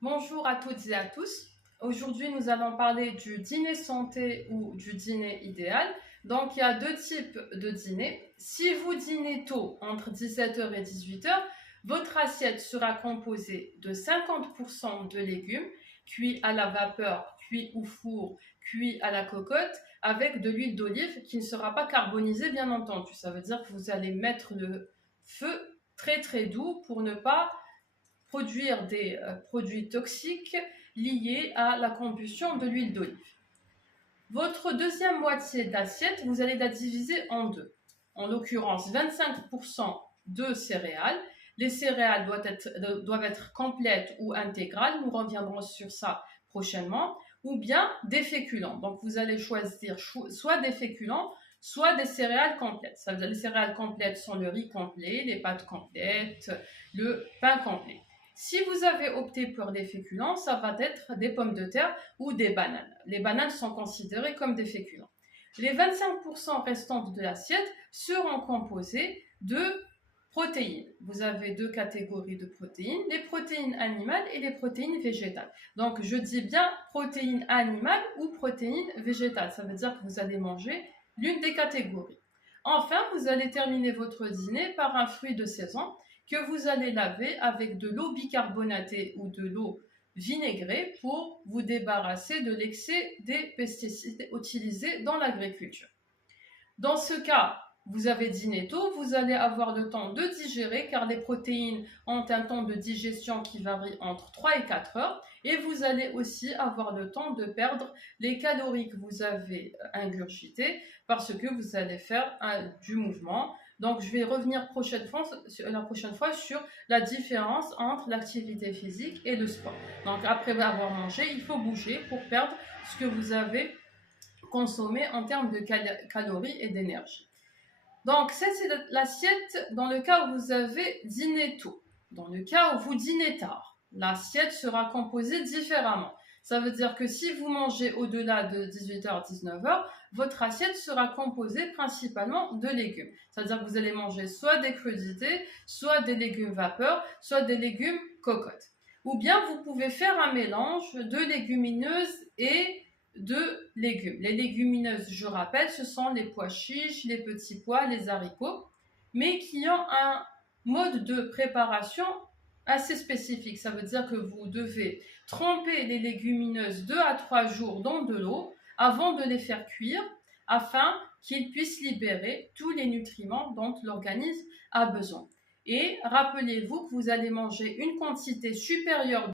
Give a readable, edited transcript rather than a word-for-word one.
Bonjour à toutes et à tous. Aujourd'hui, nous allons parler du dîner santé ou du dîner idéal. Donc, il y a deux types de dîner. Si vous dînez tôt, entre 17h et 18h, votre assiette sera composée de 50% de légumes, cuits à la vapeur, cuits au four, cuits à la cocotte, avec de l'huile d'olive qui ne sera pas carbonisée, bien entendu. Ça veut dire que vous allez mettre le feu très très doux pour ne pas produire des produits toxiques liés à la combustion de l'huile d'olive. Votre deuxième moitié d'assiette, vous allez la diviser en deux. En l'occurrence, 25% de céréales. Les céréales doivent être complètes ou intégrales. Nous reviendrons sur ça prochainement. Ou bien des féculents. Donc, vous allez choisir soit des féculents, soit des céréales complètes. Ça veut dire les céréales complètes sont le riz complet, les pâtes complètes, le pain complet. Si vous avez opté pour des féculents, ça va être des pommes de terre ou des bananes. Les bananes sont considérées comme des féculents. Les 25% restantes de l'assiette seront composées de protéines. Vous avez deux catégories de protéines, les protéines animales et les protéines végétales. Donc, je dis bien protéines animales ou protéines végétales. Ça veut dire que vous allez manger l'une des catégories. Enfin, vous allez terminer votre dîner par un fruit de saison que vous allez laver avec de l'eau bicarbonatée ou de l'eau vinaigrée pour vous débarrasser de l'excès des pesticides utilisés dans l'agriculture. Dans ce cas, vous avez dîné tôt, vous allez avoir le temps de digérer car les protéines ont un temps de digestion qui varie entre 3 et 4 heures et vous allez aussi avoir le temps de perdre les calories que vous avez ingurgitées parce que vous allez faire du mouvement. Donc, je vais revenir la prochaine fois sur la différence entre l'activité physique et le sport. Donc, après avoir mangé, il faut bouger pour perdre ce que vous avez consommé en termes de calories et d'énergie. Donc, ça, c'est l'assiette dans le cas où vous avez dîné tôt. Dans le cas où vous dînez tard, l'assiette sera composée différemment. Ça veut dire que si vous mangez au-delà de 18h, 19h, votre assiette sera composée principalement de légumes. C'est-à-dire que vous allez manger soit des crudités, soit des légumes vapeur, soit des légumes cocottes. Ou bien vous pouvez faire un mélange de légumineuses et de légumes. Les légumineuses, je rappelle, ce sont les pois chiches, les petits pois, les haricots, mais qui ont un mode de préparation assez spécifique. Ça veut dire que vous devez tremper les légumineuses 2 à 3 jours dans de l'eau avant de les faire cuire afin qu'ils puissent libérer tous les nutriments dont l'organisme a besoin. Et rappelez-vous que vous allez manger une quantité supérieure